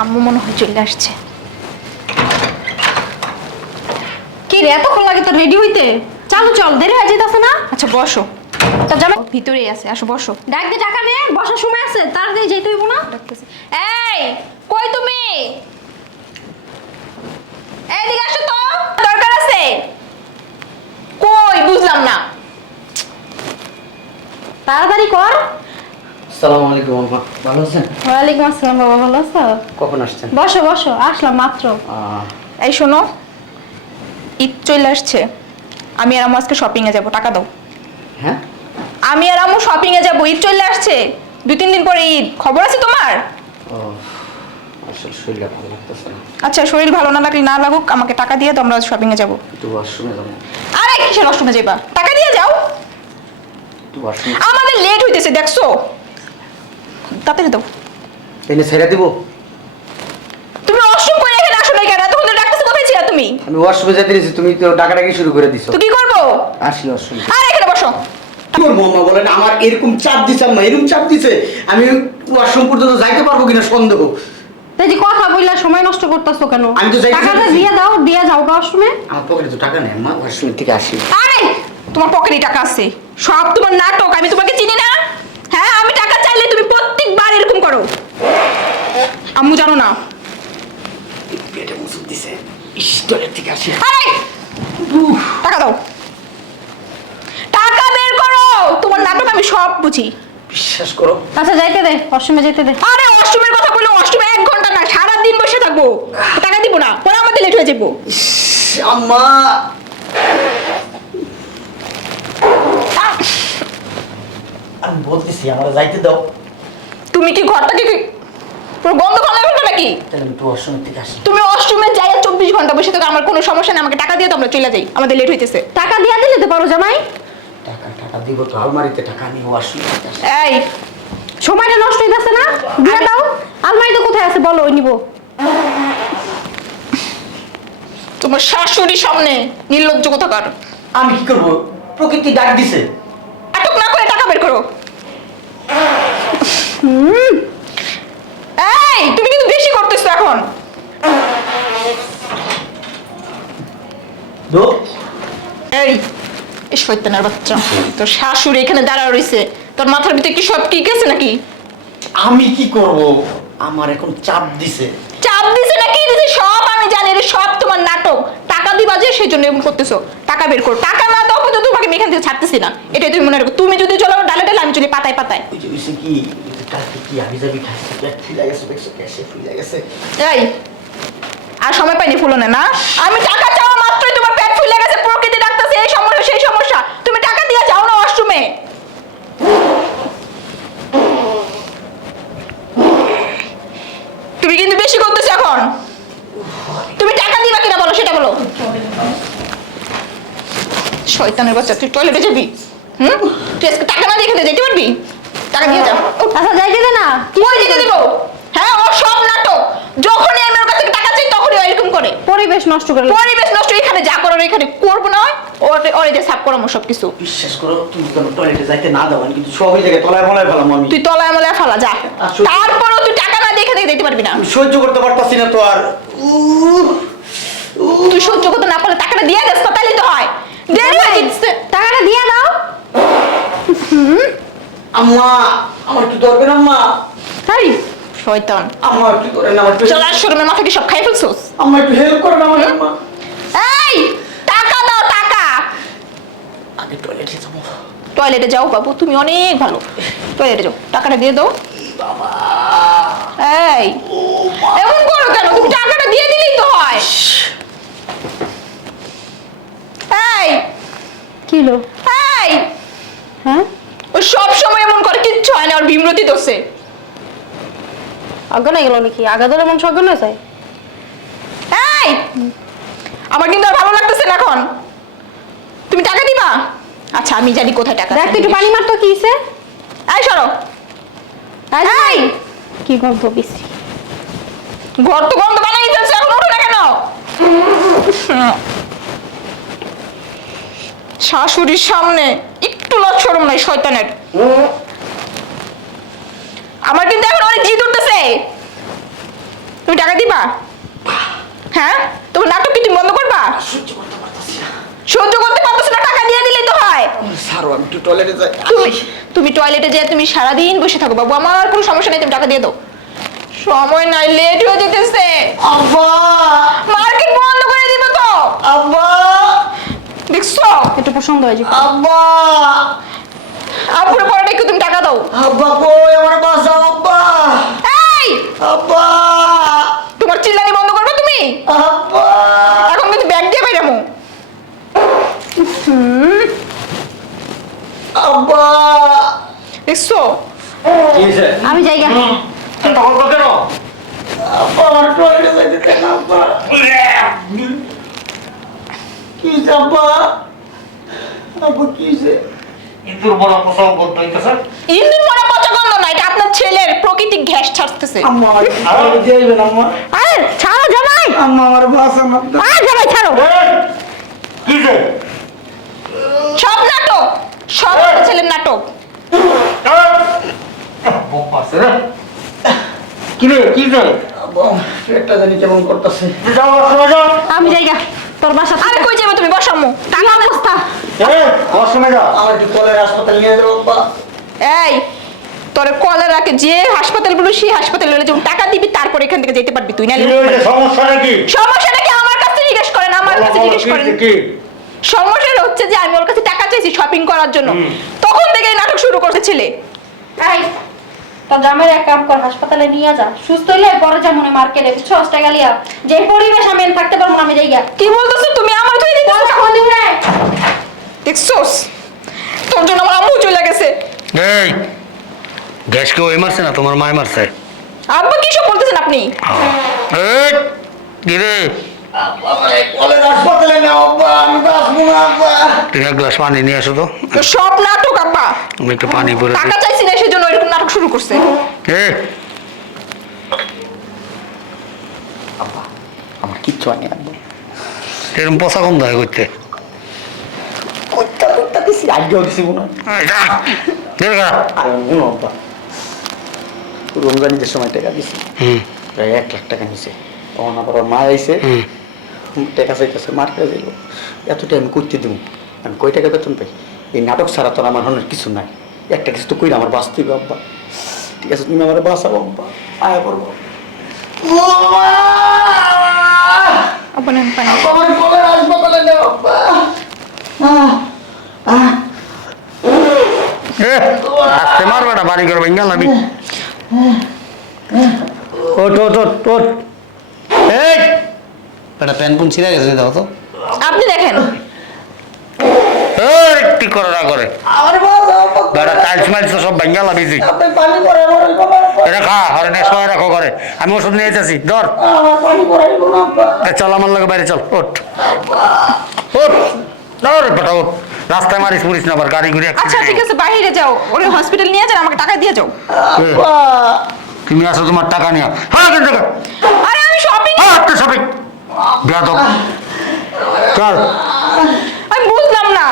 আম্মু মনে হয় চলে আসছে। কি রে এতক্ষণ লাগে তো রেডি হইতে? চালু চল দেরি হয়ে যেতেছে না? আচ্ছা বসো। তো জামাই ভিতরেই আছে আসো বসো। ডাক দিয়ে টাকা নে বসার সময় আছে তার দিয়ে যেতে হইব না? ডাকতেছি। এই কই তুমি? এইদিকে আসো তো। দরকার আছে? কই বুঝলাম না। তাড়াতাড়ি কর। সালাম আলাইকুম আম্মা। ভালো আছেন? ওয়ালাইকুম আসসালাম বাবা ভালো আছো? কখন আসছেন? বসো বসো আসলাম মাত্র। এই শোনো ঈদ চলে আসছে। আমি আর আম্মু আজকে শপিং এ যাব টাকা দাও। হ্যাঁ? আমি আর আম্মু শপিং এ যাব ঈদ চলে আসছে। দুই তিন দিন পরে ঈদ। খবর আছে তোমার? আচ্ছা শরীর ভালো না লাগলে না লাগুক আমাকে টাকা দিয়ে তো আমরা শপিং এ যাব। আরে কিসের অষ্টমে যাবা টাকা দিয়ে যাও। আমাদের লেট হইতেছে দেখছ? তাড়াতাড়ি দাও এনে ছেড়ে দিব। তুমি অষ্টম করে এখানে আসো না কেন? তখন তো ডাকতেছে কোথায় ছিলা তুমি? আমি ওয়াশরুমে যেতে দিয়েছি তুমি তো ডাকাডাকি শুরু করে দিছো। তো কি করব? আসি ওয়াশরুমে আর এখানে বসো। করব আম্মা বলেন আমার এরকম চাপ দিছে আম্মা এরকম চাপ দিছে আমি ওয়াশরুম পর্যন্ত যাইতে পারব কিনা সন্দেহ। তাই যে কথা বললা সময় নষ্ট করতেছো কেন? আমি তো টাকাটা দিয়ে দাও দিয়ে যাও গা সময় আমার পকেটে তো টাকা নেই আম্মা ওয়াশরুম থেকে আসি। আরে তোমার পকেটে টাকা আছে। সব তোমার নাটক আমি তোমাকে চিনি না? হ্যাঁ আমি টাকা চাইলে তুমি প্রত্যেকবার এরকম করো। আম্মু জানো না। পেটে মুসুর দিছে। ইস্টলের থেকে আসি। আরে! টাকা দাও। টাকা বের করো। তোমার নাটক আমি সব বুঝি। বিশ্বাস করো। আচ্ছা যাইতে দে অসমে যেতে দে। আরে অষ্টমের কথা বলে অষ্টমে এক ঘণ্টা না সারা দিন বসে থাকব। টাকা দিব না পরে আমাদের লেট হয়ে যাব ইস, আম্মা! বলতেছি আমার যাইতে দাও। তুমি কি ঘরটাকে কি পুরো বন্ধ করে ফেলবে নাকি? তাহলে আমি একটু থেকে আসি। তুমি অষ্টমে যাই চব্বিশ ঘণ্টা বসে থাকো আমার কোনো সমস্যা নেই আমাকে টাকা দিয়ে তো আমরা চলে যাই। আমাদের লেট হইতেছে। টাকা দিয়ে দিলে তো পারো জামাই। টাকা টাকা দিব তো আলমারিতে টাকা নিয়ে ওয়াশরুম আসি। এই। সময়টা নষ্ট হইতাছে না? দিয়ে দাও। আলমারিতে কোথায় আছে বলো ওই নিবো। তোমার শাশুড়ির সামনে নির্লজ্জ কোথাকার? আমি কি করব? প্রকৃতি ডাক দিছে আটক না করে টাকা বের করো এই তুমি কিন্তু বেশি করতেছো এখন। দো। এই বাচ্চা। তোর শাশুড়ি এখানে দাঁড়া রইছে। তোর মাথার ভিতরে কি সব ঠিক আছে নাকি? আমি কি করব? আমার এখন চাপ দিছে। চাপ দিছে না কি দিছে সব আমি জানি এটা সব তোমার নাটক। টাকা দিবা যে সেই জন্য এমন করতেছো। টাকা বের করো। টাকা না দাও তো তোমাকে আমি এখান থেকে ছাড়তেছি না। এটাই তুমি মনে রাখো। তুমি যদি চলো ডালে ডালে আমি চলি পাতায় পাতায়। কি? আর সময় পাইনি ফুলনে, না? আমি টাকা চাওয়া মাত্রই তোমার পেট ফুলে গেছে, প্রকৃতি ডাকতেছে, এই সমস্যা, সেই সমস্যা। তুমি টাকা দিয়ে যাও না ওয়াশরুমে। তুমি কিন্তু বেশি করতেছো এখন। তুমি টাকা দিবা কিনা বলো, সেটা বলো। শয়তানের বাচ্চা, তুই টয়লেটে যাবি? হুম? তুই টাকা না দিয়ে যেতে পারবি? টাকা দিয়ে যা উঠ। আচ্ছা যাইতে দে না। কই দিব। হ্যাঁ ও সব নাটক। যখনই আমি ওর কাছ টাকা চাই তখনই ও এরকম করে। পরিবেশ নষ্ট করে পরিবেশ নষ্ট এখানে যা করার এখানে করব না ওর ওর যে সাফ করামো সব কিছু বিশ্বাস করো তুমি কেন টয়লেটে যাইতে না দাও কিন্তু সবই জায়গায় তলায় মলায় ফেলাম আমি। তুই তলায় মলায় ফালা যা। আসলে- তারপরও তুই টাকা না দিয়ে এখান থেকে পারবি না। আমি সহ্য করতে পারতাছি না তো আর। উহ, উহ। তুই সহ্য করতে না পারলে টাকাটা দিয়ে দেস তো তাহলেই তো হয়। দেরি হয়ে টাকাটা দিয়ে দাও। আম্মা আমার একটু দরকার আম্মা? তাই শয়তান। আম্মা একটু করেন আমার একটু চল আর শোরুমের মাথা কি সব খাই ফেলছোস আম্মা একটু হেল্প করেন আমার আম্মা। এই টাকা দাও টাকা। আগে টয়লেটে যাব। টয়লেটে যাও বাবু তুমি অনেক ভালো। টয়লেটে যাও টাকাটা দিয়ে দাও। বাবা। এই এমন করো কেন? তুমি টাকাটা দিয়ে দিলেই তো হয়। এই কিলো এই। হ্যাঁ? ও সব সময় এমন করে কিচ্ছু হয় না আর বিমরতি দোষে অজ্ঞান হয়ে গেল নাকি? আগাদরে মন অজ্ঞান হয়ে যায়? এই! আমার কিন্তু আর ভালো লাগতেছে না এখন। তুমি টাকা দিবা? আচ্ছা আমি জানি কোথায় টাকা দেখ। একটু পানি মারতো কি হইছে? এই সরো। এই কি গল্প বেশি ঘর তো গন্ধ বানাই ফেলছে এখন ওঠো না কেন? শাশুড়ির সামনে। একটু লজ সরম নাই শয়তানের। আমার কিন্তু এখন অনেক জিদ উঠতেছে। তুমি টাকা দিবা? হ্যাঁ? তোমার নাটক কি তুমি বন্ধ করবা? সহ্য করতে পারতেছো না। টাকা দিয়ে দিলেই তো হয়। সারো আমি একটু টয়লেটে যাই। তুমি তুমি টয়লেটে যেয়ে তুমি সারাদিন বসে থাকো বাবু আমার আর কোনো সমস্যা নেই তুমি টাকা দিয়ে দাও। সময় নাই লেট হয়ে যেতেছে। আব্বা! মার্কেট বন্ধ করে দিব তো। আব্বা! দেখছ? একটু পছন্দ হয়েছে। আব্বা! আপুরে পরে একটু তুমি টাকা দাও। আব্বা কই? আমার বাঁচাও আব্বা! এই! আব্বা! তোমার চিল্লানি বন্ধ করবে তুমি? আব্বা! এখন কিন্তু ব্যাগ দিয়ে বাইরামু আব্বা! দেখছ? আমি জায়গা তখন কেন? আব্বা আমার টয়লেটে যাইতে না, আব্বা। কি হয়েছে আব্বা? আব্বা কি হয়েছে ইন্দুর বড় প্রসব বলতে হইতেছে। ইন্দুর মরা পচা গন্ধ না এটা আপনার ছেলের প্রকৃতিক গ্যাস ছাড়তেছে। আম্মা আমার টয়লেটে যাইবেন আম্মা। আরে ছাড়ো জামাই। আম্মা আমার বাঁচান আব্বা আরে জামাই ছাড়ো। কি যে? সব নাটক সব ছেলের নাটক। বোম্বাসে রে। কি রে কি যে? আব্বা পেটটা জানি কেমন করতেছে। যাও যাও আমি জায়গা তোর বাসা আরে কই যাবে তুমি? টাকা অবস্থা? যাও। আমার একটু কলের হাসপাতাল নিয়ে যাব আব্বা? এই তোর কলেরাকে যে হাসপাতাল বলো সেই হাসপাতালে লয়ে যাব টাকা দিবি তারপর এখান থেকে যেতে পারবি তুই না সমস্যা নাকি সমস্যা নাকি আমার কাছে জিজ্ঞেস করেন আমার কাছে জিজ্ঞেস করেন। কি সমস্যা হচ্ছে যে আমি ওর কাছে টাকা চাইছি শপিং করার জন্য। তখন থেকে এই নাটক শুরু করতে ছেলে। এই তোর জামাইয়ের এক কাম কর হাসপাতালে নিয়ে যা। সুস্থ হইলে পরে যা মনে মার্কেটে বুঝছ? টাকা লিয়া যে পরিবেশ আমি থাকতে পারব না আমি কি বলতেছো তুমি? আমার তুই দেখছোস? তোর জন্য আমার আম্মু চলে গেছে। এই গ্যাসকে ওই মারছে না? তোমার মায় মারছে। আব্বা কি সব বলতেছেন আপনি? এই কি রে? গ্লাস পানি নিয়ে আসো তো। তো সব নাটক আব্বা। আমি একটু পানি পরে টাকা চাইছি না সেজন্য এরকম নাটক শুরু করছে। এ আমার কিচ্ছু হয়নি আব্বা। এরকম পচা গন্ধ হয় করতে। কইতা কইতা দিছি আগেও দিছি মনে আর আব্বা রমজানিদের সময় টাকা দিছি প্রায় এক লাখ টাকা নিছে। তখন আবার ওর মা আইছে। হুম। টাকা চাইতেছে মার্কেটে যাইব। এতটা আমি করতে দেবো। আমি কয় টাকা বেতন পাই? এই নাটক ছাড়া তো আর আমার হনের কিছু নাই। একটা কিছু তো কইরা আমার বাঁচতে হবে আব্বা। ঠিক আছে তুমি আমার বাঁচাবো আব্বা। আয়া করব আব্বা নেন পানি। আমার কলের হাসপাতালে নেও আব্বা। এ আসতে মার বেটা বাড়ি করে ভেঙ্গা লাবি। ওট ওট ওট ওট এই! বেটা প্যান পুন ছিঁড়ে গেছে দাও তো। আপনি দেখেন। এই একটি করে না করে? আমার বেটা টাইলস মাইলস সব ভেঙ্গা বাবা। এটা খা হরে সময় রাখো করে আমি ওষুধ নিয়ে যাচ্ছি ধর। চল আমার লগে বাইরে চল ওঠ। ওঠ ধর বেটা ওঠ। রাস্তায় মারিস পুরিস না আবার গাড়ি ঘুরে আচ্ছা ঠিক আছে বাইরে যাও। ওরে হসপিটাল নিয়ে যান আমাকে টাকা দিয়ে যাও। তুমি আসো তোমার টাকা নিয়ে হ্যাঁ টাকা আরে আমি শপিং হ্যাঁ সবাই বেয়াদব। চল আমি বুঝলাম না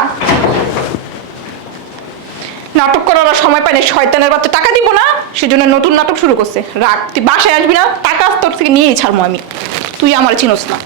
নাটক করার সময় পাইনি শয়তানের বাচ্চা। টাকা দিব না, সেজন্য নতুন নাটক শুরু করছে। রাগ, তুই বাসায় আসবি না, টাকা তোর থেকে নিয়েই ছাড়বো আমি। তুই আমার চিনোস না।